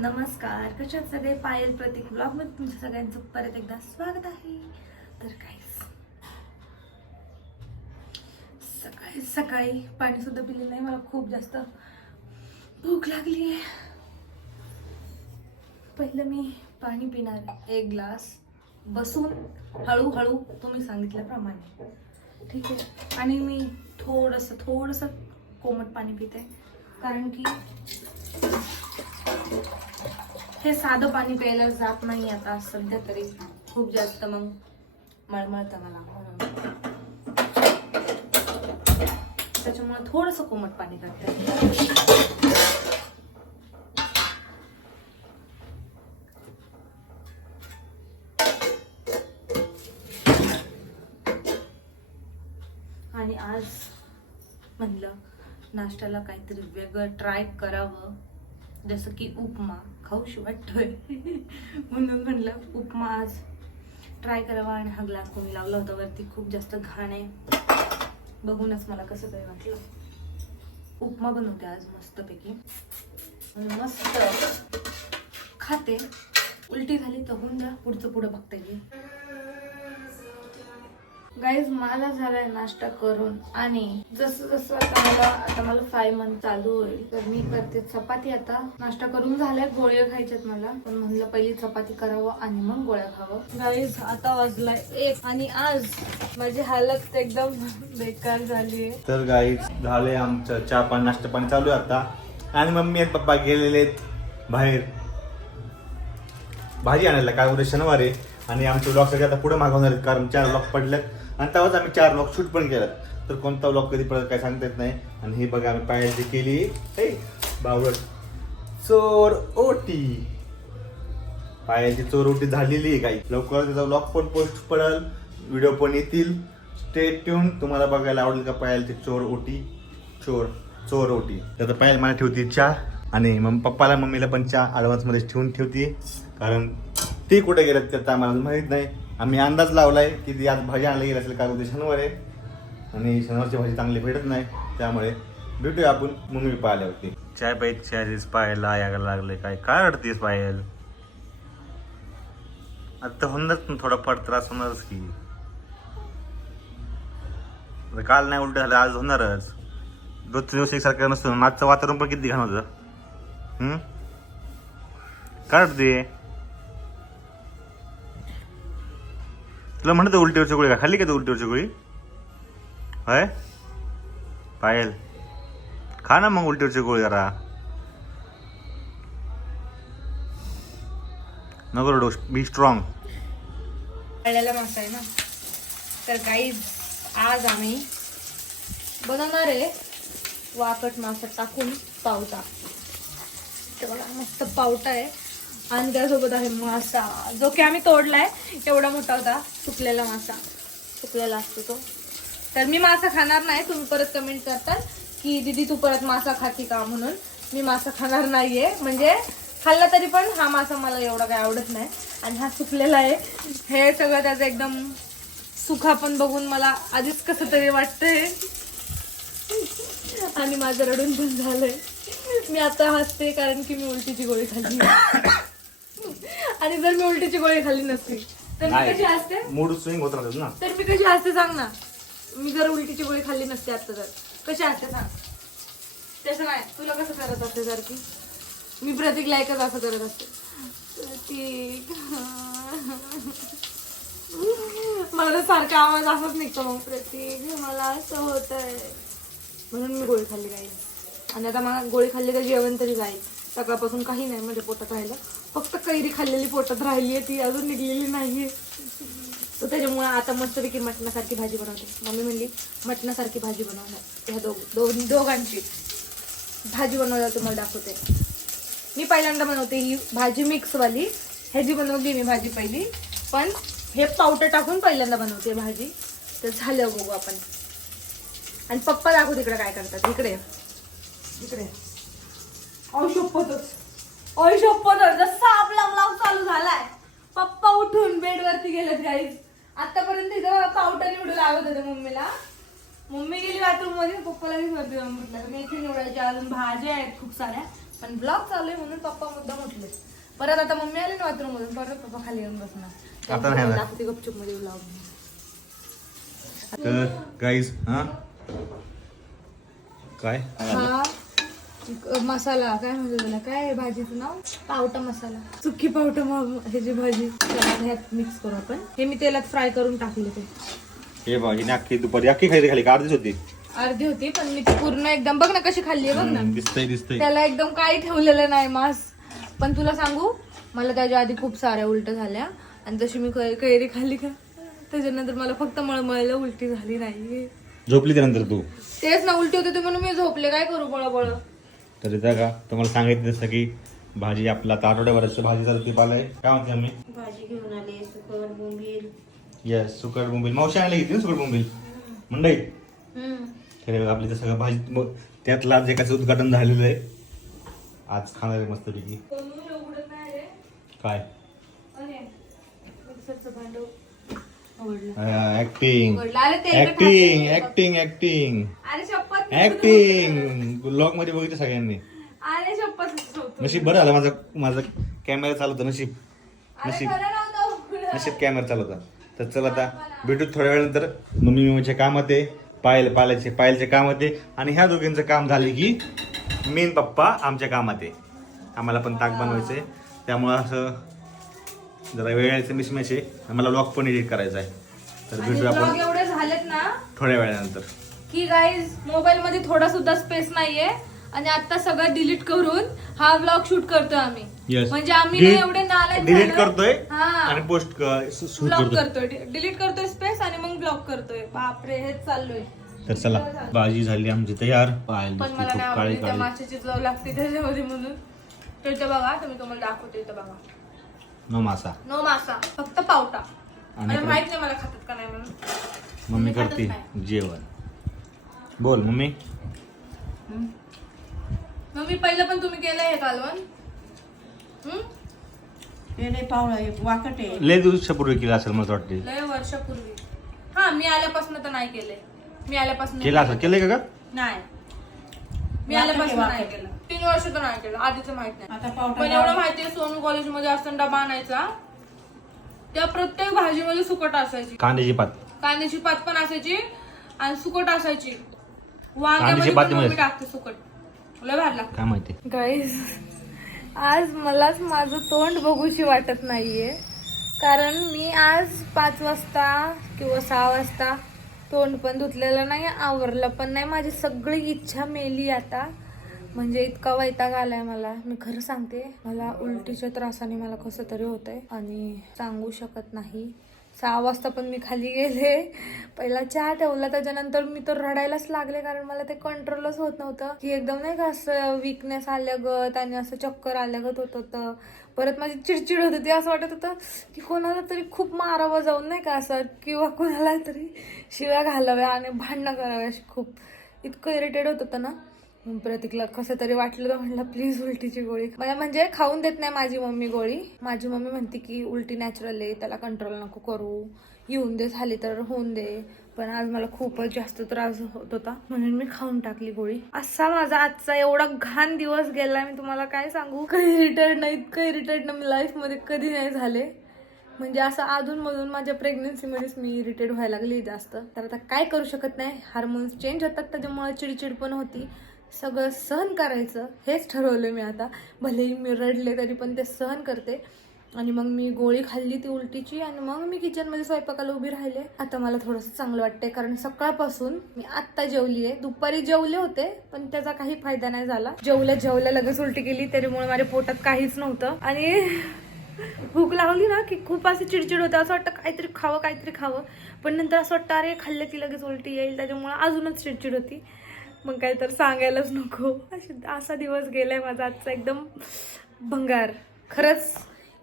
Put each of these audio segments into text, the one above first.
नमस्कार. कशात सगळे? पायल प्रतीक ब्लॉगमध्ये तुमच्या सगळ्यांचं परत एकदा स्वागत आहे. तर काय सकाळी सकाळी पाणी सुद्धा पिलेलं नाही. मला खूप जास्त भूक लागली आहे. पहिलं मी पाणी पिणार एक ग्लास बसून हळूहळू तुम्ही सांगितल्याप्रमाणे. ठीक आहे. आणि मी थोडंसं थोडंसं कोमट पाणी पिते. कारण की हे साधं पाणी प्यायला जात नाही आता सध्या तरी खूप जास्त मग मळमळतं मला. त्याच्यामुळे थोडंसं कोमट पाणी करते आणि आज म्हणलं नाश्त्याला काहीतरी वेगळं ट्राय करावं. जसं की उपमा खाऊशी वाटतोय म्हणून म्हणलं उपमा आज ट्राय करावा आणि हा ग्लास कोणी लावला होता वरती खूप जास्त घाण आहे. बघूनच मला कसं तरी वाटलं. उपमा बनवते आज मस्तपैकी. मस्त. खाते. उलटी झाली तर होऊन द्या पुढचं पुढं बघता येईल गाईज मला झालाय नाश्ता करून आणि जसं जसं आता मला आता मला फाय मंथ चालू होईल तर मी करते चपाती आता. नाश्ता करून झालाय गोळ्या खायच्यात मला. पण म्हणलं पहिली चपाती करावं आणि मग गोळ्या खावं. गाईज आता वाजलाय एक आणि आज माझी हालत एकदम बेकार झाली आहे. तर गाई झाले आमचं चहा पाणी नाश्ता पाणी चालू आहे आता. आणि मम्मी आणि पप्पा गेलेले आहेत बाहेर. भाजी आणायला काय उद्या शनिवार आहे. आणि आमचे ब्लॉग सगळे आता पुढे मागवणार आहेत कारण चार ब्लॉग पडलेत आणि तेव्हाच आम्ही चार ब्लॉक शूट पण केलं. तर कोणता ब्लॉक कधी पडत काय सांगता येत नाही. आणि हे बघा आम्ही पायाची केली. हे बावळट. चोर ओटी. पायाची चोर ओटी झालेली आहे काही. लवकर त्याचा ब्लॉग पण पोस्ट पडेल. व्हिडिओ पण येतील. स्टे ट्यून तुम्हाला बघायला आवडेल का पायालची चोर ओटी? चोर चोर ओटी. तर पायल मला ठेवती चहा आणि मग पप्पाला मम्मीला पण चहा ॲडव्हान्समध्ये ठेवून ठेवते कारण ते कुठे गेलं त्यात आम्हाला माहीत नाही. आम्ही अंदाज लावलाय की ती आज भाजी आणली गेली असेल कारण उद्या शनिवार आहे. आणि शनिवारची भाजी चांगली भेटत नाही. त्यामुळे भेटूया आपण मम्मी पाहिल्यावरती चाय पाहिजे चायनीज पाहायला यायला लागले काय काय अडतीस पायल आता होणारच थोडा थोडाफार त्रास होणारच की. काल नाही उलट झालं आज होणारच. रोजचे दिवस एकसारखं नसतो मागचं वातावरण पण किती घाण होतं. काय अडते तुला म्हणत उलटीवरची गोळी का खाल्ली का तू उलटीवरची गोळी? होय? पायल. खा ना मग उलटीवरची गोळी जरा. नको डोस बी स्ट्रॉंग तळलेला मासा आहे ना? तर काही आज आम्ही बनवणार आहे वाकट मासा टाकून पावटा. तेवढा मस्त पावटा आहे. आणि त्यासोबत आहे मासा जो की आम्ही तोडलाय एवढा मोठा होता सुकलेला मासा. सुकलेला असतो तो. तर मी मासा खाणार नाही तुम्ही परत कमेंट करतात की दीदी तू परत मासा खाती का? म्हणून. मी मासा खाणार नाहीये. म्हणजे खाल्ला तरी पण हा मासा मला एवढा काय आवडत नाही. आणि हा सुकलेला आहे. हे सगळं त्याचं एकदम सुखा पण बघून मला आधीच कसं तरी वाटतंय. आणि माझं रडून पण झालंय. मी आता हसते कारण की मी उलटीची गोळी खाल्ली. आणि जर मी उलटीची गोळी खाल्ली नसती तर मी कशी हसते? मूड स्विंग होत राहतात ना. तर मी कशी असते सांग ना. मी जर उलटीची गोळी खाल्ली नसते आता तर. कशी असते सांग. तसं नाही. तुला कसं करत असते सारखी मी प्रतीकला एकच असं करत असते. प्रतीक. मला सारखा आवाज असाच निघतो मग. प्रतीक मला असं होत आहे म्हणून मी गोळी खाल्ली काही आणि आता मला गोळी खाल्ली तर जेवण तरी जाईल. सकाळपासून काही नाही म्हणजे पोटात राहिलं. फक्त कैरी खाल्लेली पोटात राहिली आहे ती अजून निघलेली नाहीये. तर त्याच्यामुळे आता मस्तपैकी मटणासारखी भाजी बनवते. मम्मी म्हणली मटणासारखी भाजी बनवणार ह्या दोघ दोन दोघांची भाजी बनवायला तुम्हाला दाखवते. मी पहिल्यांदा बनवते ही भाजी मिक्सवाली. ह्याची बनवली मी भाजी पहिली पण हे पावडर टाकून पहिल्यांदा बनवते भाजी. तर झालं बघू आपण. आणि पप्पा दाखव तिकडे काय करतात. इकडे इकडे औशोपतच औशोपतच जसा आपला ब्लाऊज चालू झालाय. पप्पा उठून बेडवरती गेलेत गाईज आतापर्यंत इथं पावडर निवडू लागत होते मम्मीला. मम्मी गेली बाथरूममध्ये पप्पाला मी वरती म्हटलं मेथी निवडायची अजून भाज्या आहेत खूप साऱ्या पण ब्लॉग चालू आहे म्हणून पप्पा मुद्दा म्हटले परत आता मम्मी आली ना बाथरूम मधून परत पप्पा खाली येऊन बसणार. दाखवते गपचूपमध्ये ब्लॉग तर गाईज हा? काय? हा? मसाला काय म्हणतो त्याला? काय भाजीचं नाव? पावटा मसाला. सुकी पावटा ह्याची भाजी ह्यात मिक्स करू आपण. हे मी तेलात फ्राय करून टाकले ते. हे बघ हिने अख्खी दुपारी अख्खी खायची खाली का? अर्धीच होती. अर्धी होती पण मी ती पूर्ण एकदम बघ ना कशी खाल्ली आहे बघ ना. दिसतंय दिसतंय. त्याला एकदम काही ठेवलेलं नाही मास. पण तुला सांगू मला त्याच्या आधी खूप साऱ्या उलट झाल्या. आणि जशी मी कैरी खाल्ली का? त्याच्यानंतर मला फक्त मळमळलं उलटी झाली नाही झोपली त्यानंतर तू. तेच ना उलटी होते ते म्हणून मी झोपले. काय करू बळबळ? तर इथं का तुम्हाला सांगितलं जसं की भाजी आपला आता आठवड्याभराची भाजी चालते पालाय काय म्हणते आम्ही भाजी घेऊन आले सुकट बोंबील. येस सुकट बोंबील. मावशी आणली घेतली ना सुकट बोंबील? मंडई? तर बघा आपली तर सगळं भाजी मग त्यातलं आज एकाचं उद्घाटन झालेलं आहे आज खाणार आहे मस्तपैकी. काय ऍक्टिंग ते ऍक्टिंग. ऍक्टिंग ऍक्टिंग ऍक्टिंग ब्लॉगमध्ये बघितलं सगळ्यांनी. अरे शपथ होतो नशीब बरं झालं माझा माझा कॅमेरा चालवतो नशीब. नशीब. उघडं. नशीब कॅमेरा चालवता. तर चल आता भेटू थोड्या वेळानंतर. मम्मी मम्मीचे कामात आहे पायल पाल्याचे पायलचे कामात आहे आणि ह्या दोघींचं काम झाले की मेन पप्पा आमच्या कामात आहे. आम्हाला पण ताक बनवायचंय. त्यामुळं असं जरा वेळेचं मिसमॅच आहे. मला लॉक पण एडिट करायचा आहे. तर भेटू आपण थोड्या वेळानंतर. की गाईज मोबाईल मध्ये थोडा सुद्धा स्पेस नाहीये. आणि आता सगळं डिलीट करून हा ब्लॉग शूट करतोय आम्ही. Yes. म्हणजे आम्ही ना एवढे नालायक डिलीट झालोय. करतोय हा. पोस्ट शूट ब्लॉक करतोय. करतोय. डिलीट करतोय स्पेस आणि मग ब्लॉक करतोय. बापरे हेच चाललोय. तर चला भाजी झाली. आमची तयार. पण दिसते मला खूप नाही काळी आवडली त्या काळी. माशाची चव लागते त्याच्यामध्ये म्हणून. तर इथं बघा तुम्ही तुम्हाला दाखवते इथं बघा. नो मासा. नो मासा फक्त पावटा. आणि मला काय? माहीत नाही मला खातात का नाही म्हणून. मम्मी खातच करते नाही. जेवण. बोल. मम्मी? मग मी पहिलं पण तुम्ही केलंय हे कालवण? हम्म? हे नाही पावळा हे वाकट आहे. लय दिवसापूर्वी केलं असेल मला वाटते लय वर्षापूर्वी. हा मी आल्यापासून तर नाही केलंय. मी आल्यापासून केलं असेल. केलंय का ग? नाही. मी आल्यापासून नाही. केलं. तीन वर्ष तर नाही केलं. आधीच माहीत नाही. आता पावटा पण एवढं माहितीये सोनू कॉलेजमध्ये असताना डबा आणायचा. त्या प्रत्येक भाजीमध्ये सुकट असायची. कांद्याची पात. कांद्याची पात पण असायची आणि सुकट असायची. वांग्यामध्ये पण पातीमध्ये? मम्मी टाकते सुकट लय भारी लागतं. काय माहिती? गाईज आज मलाच माझं तोंड बघूशी वाटत नाहीये. कारण मी आज पाच वाजता किंवा सहा वाजता तोंड पण धुतलेलं नाही आवरलं पण नाही. माझी सगळी इच्छा मेली आता. म्हणजे इतका वैताग आलाय मला. मी खरं सांगते मला उलटीच्या त्रासाने मला कसं तरी होतंय. आणि सांगू शकत नाही. सहा वाजता पण मी खाली गेले. पहिला चहा ठेवला त्याच्यानंतर मी तर रडायलाच लागले कारण मला ते कंट्रोलच होत नव्हतं. की एकदम नाही का असं विकनेस आल्यागत आणि असं चक्कर आल्यागत होत होतं. परत माझी चिडचिड होत होती. असं वाटत होतं की कोणाला तरी खूप मारावं जाऊन नाही का असं किंवा कोणाला तरी शिव्या घालाव्या आणि भांडणं कराव्या अशी खूप. इतकं इरिटेट होत होतं ना. प्रतीकला कसं तरी वाटलं तर म्हटलं प्लीज उलटीची गोळी. मला म्हणजे खाऊन देत नाही माझी मम्मी गोळी. माझी मम्मी म्हणते की उलटी नॅचरल आहे त्याला कंट्रोल नको करू. येऊन दे झाली तर होऊन दे. पण आज मला खूपच जास्त त्रास होत होता. म्हणून मी खाऊन टाकली गोळी. असा माझा आजचा एवढा घाण दिवस गेला मी तुम्हाला काय सांगू? काही रिटायर्ड नाही इतकं रिटायर्ड ना मी लाईफमध्ये कधी नाही झाले. म्हणजे असं अधूनमधून माझ्या प्रेग्नन्सीमध्येच मी इरिटेड व्हायला लागली जास्त. तर आता काय करू शकत नाही? हार्मोन्स चेंज होतात त्याच्यामुळे चिडचिड पण होती. सगळं सहन करायचं हेच ठरवलं मी आता. भलेही मी रडले तरी पण ते सहन करते. आणि मग मी गोळी खाल्ली ती उलटीची आणि मग मी किचनमध्ये स्वयंपाकाला उभी राहिले. आता मला थोडंसं चांगलं वाटतंय कारण सकाळपासून मी आत्ता जेवली आहे. दुपारी जेवले होते पण त्याचा काही फायदा नाही झाला. जेवल्या जेवल्या लगेच उलटी केली त्याच्यामुळे माझ्या पोटात काहीच नव्हतं. आणि भूक लागली ना की खूप असं चिडचिड होतं. असं वाटतं काहीतरी खावं काहीतरी खावं. पण नंतर असं वाटतं अरे खाल्लं की लगेच उलटी येईल. त्याच्यामुळे अजूनच चिडचिड होती. मग काय तर सांगायलाच नको. अशी असा दिवस गेलाय माझा आजचा एकदम भंगार. खरंच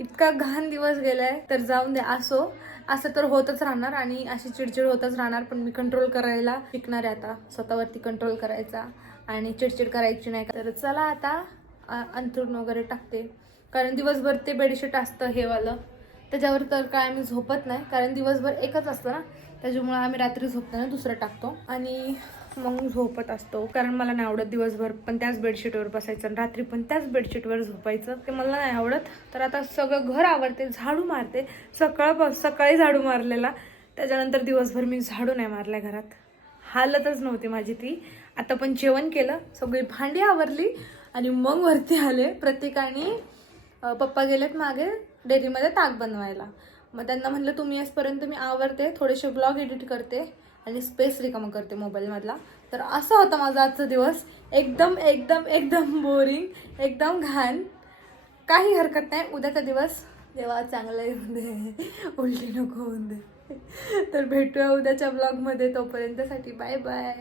इतका घाण दिवस गेलाय तर जाऊन द्या असो. असं तर होतच राहणार आणि अशी चिडचिड होतच राहणार पण मी कंट्रोल करायला शिकणार आहे आता. स्वतःवरती कंट्रोल करायचा आणि चिडचिड करायची नाही तर चला आता अंथरूण वगैरे टाकते. कारण दिवसभर ते बेडशीट असतं हे वालं. त्याच्यावर तर काय आम्ही झोपत नाही. कारण दिवसभर एकच असतं ना. त्याच्यामुळे आम्ही रात्री झोपताना दुसरं टाकतो. आणि मग झोपत असतो. कारण मला नाही आवडत दिवसभर पण त्याच बेडशीटवर बसायचं आणि रात्री पण त्याच बेडशीटवर झोपायचं. ते मला नाही आवडत. तर आता सगळं घर आवडते झाडू मारते. सकाळ सकाळी झाडू मारलेला. त्याच्यानंतर दिवसभर मी झाडू नाही मारल्या घरात. हालतच नव्हती माझी ती. आता पण जेवण केलं. सगळी भांडी आवरली आणि मग वरती आले. प्रत्येकाने पप्पा गेलेत मागे डेअरीमध्ये ताक बनवायला. मग त्यांना म्हटलं तुम्ही येसपर्यंत मी आवरते थोडेसे ब्लॉग एडिट करते आणि स्पेस रिकामं करते मोबाईलमधला तर असा होता माझा आजचा दिवस. एकदम एकदम एकदम बोरिंग एकदम घाण. काही हरकत नाही. उद्याचा दिवस. देवा चांगला येऊन दे. उलटी नको होऊन दे. तर भेटूया उद्याच्या ब्लॉगमध्ये तोपर्यंतसाठी बाय बाय